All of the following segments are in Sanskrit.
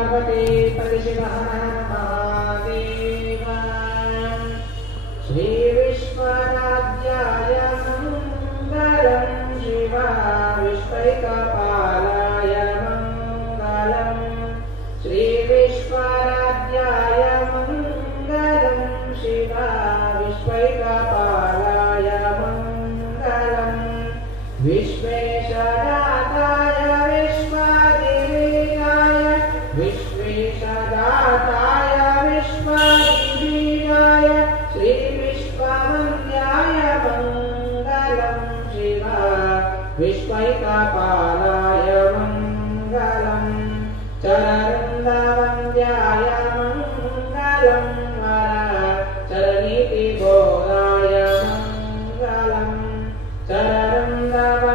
परिशिवः महादेव श्रीविश्वराध्याय मङ्गलं शिवा विश्वैकपालाय विश्वैकपालाय मङ्गलम् चरन्दवन्द्याय मङ्गलं वर चरनीतिबोधाय मङ्गलम् चरन्दवन्द्याय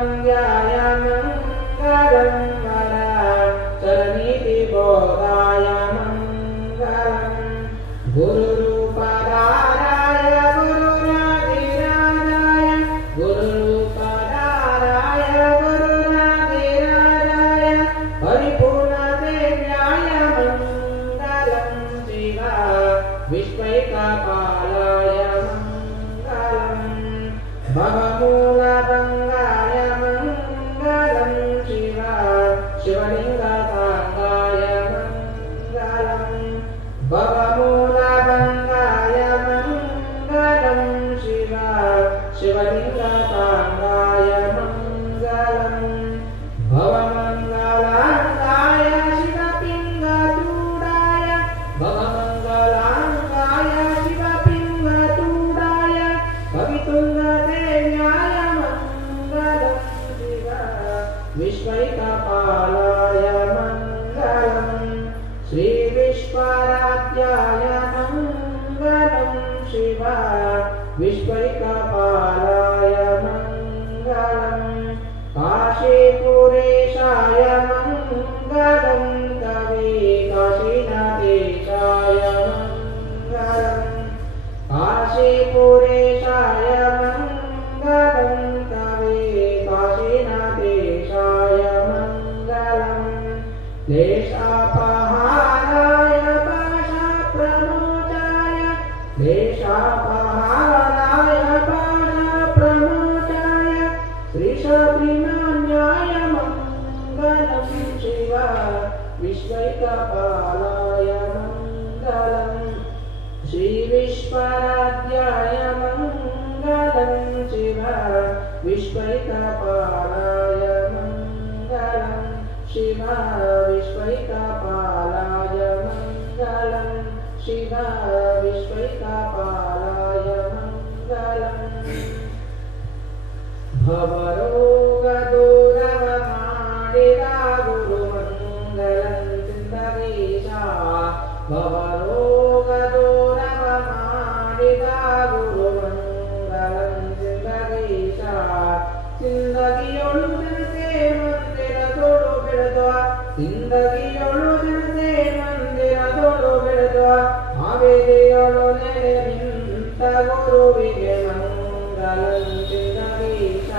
मङ्गलं वर चरनीतिबोधाय मङ्गलम् गुरुरूपदाराय विश्वैकपालाय मङ्गलम् श्रीविश्वराध्याय मङ्गलं शिवा। विश्वैकपालाय देशापहाराय पाशाप्रमोचाय श्रीशबरिमान्याय मङ्गलं शिवा विश्वैकपालाय मङ्गलम् श्रीविश्वराध्याय मङ्गलं शिवा विश्वैकपालाय मङ्गलम् शिवा विश्वैकपालाय मङ्गलं शिवा विश्वैकपालाय मङ्गलम् भवरोगदूरवमाडिरा गुरुमङ्गलं चिन्तगीशा भवरोगदूरवमाडिरा गुरुमङ्गलं चिन्तगीशा ಚಿಂದಗಿಯೊಳು ಜನತೆ ಮಂದಿರದೊಳು ಬೆಳೆದುವ ಚಿಂದಗಿಯೊಳು ಜನತೆ ಮಂದಿರದೊಳು ಬೆಳೆದುವ ಹಾವೇರಿಯೊಳು ನೆಲೆ ನಿಂತ ಗುರುವಿಗೆ ಮಂಗಲಂ ಚಿಂದಗೀಶ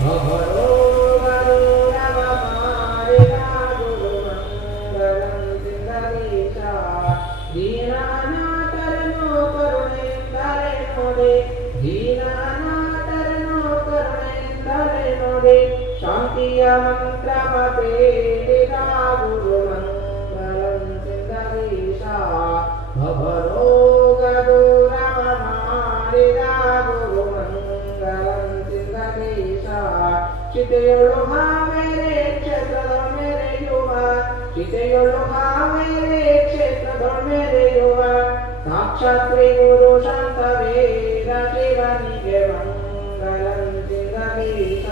ಭವರೋಗರು ರವ ಮಾಡಿದ ಗುರು ಮಂಗಲಂ ಚಿಂದಗೀಶ ದೀನಾನಾಥರನು ಕರುಣೆಯಿಂದಲೇ ನೋಡಿ ದೀನಾನಾಥರನು ಕರುಣೆಯಿಂದಲೇ ನೋಡಿ ಶಾಂತಿಯ ಮಂತ್ರವ ಬೇಡಿದ ಗುರು ಮಂಗಲಂ ಚಿತೆಯೊಳು ಹಾವೇರೆ ಕ್ಷೇತ್ರದ ಮೆರೆಯುವ ಚಿತೆಯೊಳು ಹಾವೇರೆ ಕ್ಷೇತ್ರದ ಮೆರೆಯುವ ಸಾಕ್ಷಾತ್ ಶ್ರೀ ಗುರು ಶಾಂತವೀರ ಶಿವನಿಗೆ ಮಂಗಲಂ ಚಿಂದಗೀಶ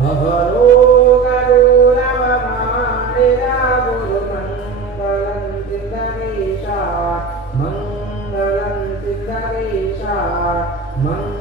ಭವರೋಗ ದೂರವ ಮಾಡಿದ ಗುರು ಮಂಗಲಂ ಚಿಂದಗೀಶ ಮಂಗಲಂ ಚಿಂದಗೀಶ ಮಂಗಲಂ